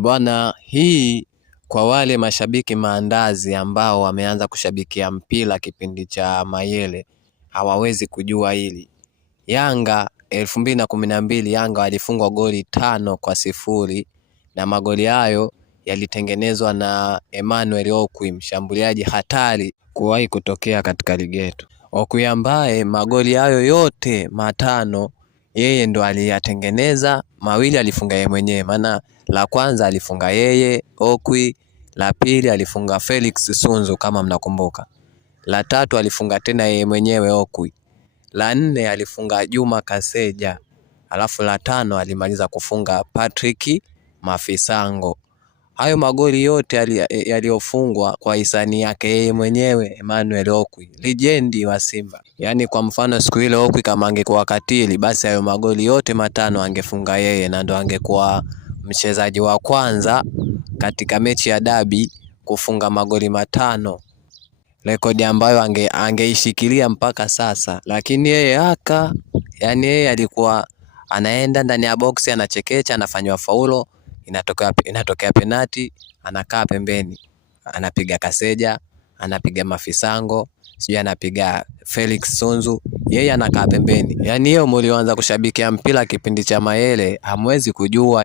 Bwana, hii kwa wale mashabiki maandazi ambao wameanza kushabikia mpira kipindi cha Mayele hawawezi kujua hili. Yanga 2012 Yanga walifungwa goli 5-0 na magoli hayo yalitengenezwa na Emmanuel Okwi, mshambuliaji hatari kuwahi kutokea katika ligi yetu. Okwi ambaye magoli hayo yote 5 yeye ndo aliyatengeneza, 2 alifunga yeye mwenyewe, maana la kwanza alifunga yeye Okwi, la pili alifunga Felix Sunzu kama mnakumbuka, la tatu alifunga tena yeye mwenyewe Okwi, la 4 alifunga Juma Kaseja, alafu la 5 alimaliza kufunga Patrick Mafisango. Hayo magoli yote yaliyofungwa kwa hisani yake yeye mwenyewe Emmanuel Okwi, legendi wa Simba. Yaani kwa mfano siku ile Okwi kama angekuwa katili, basi hayo magoli yote 5 angefunga yeye na ndo angekuwa mchezaji wa kwanza katika mechi ya dabi kufunga magoli 5, rekodi ambayo angeishikilia mpaka sasa. Lakini yeye yeye alikuwa anaenda ndani ya boksi, anachekecha, anafanywa faulo, inatokea penati, anakaa pembeni, anapiga Kaseja, anapiga Mafisango, sijui anapiga Felix Sunzu, yeye anakaa pembeni. Yaani yeye mlioanza kushabikia mpira kipindi cha Mayele hamwezi kujua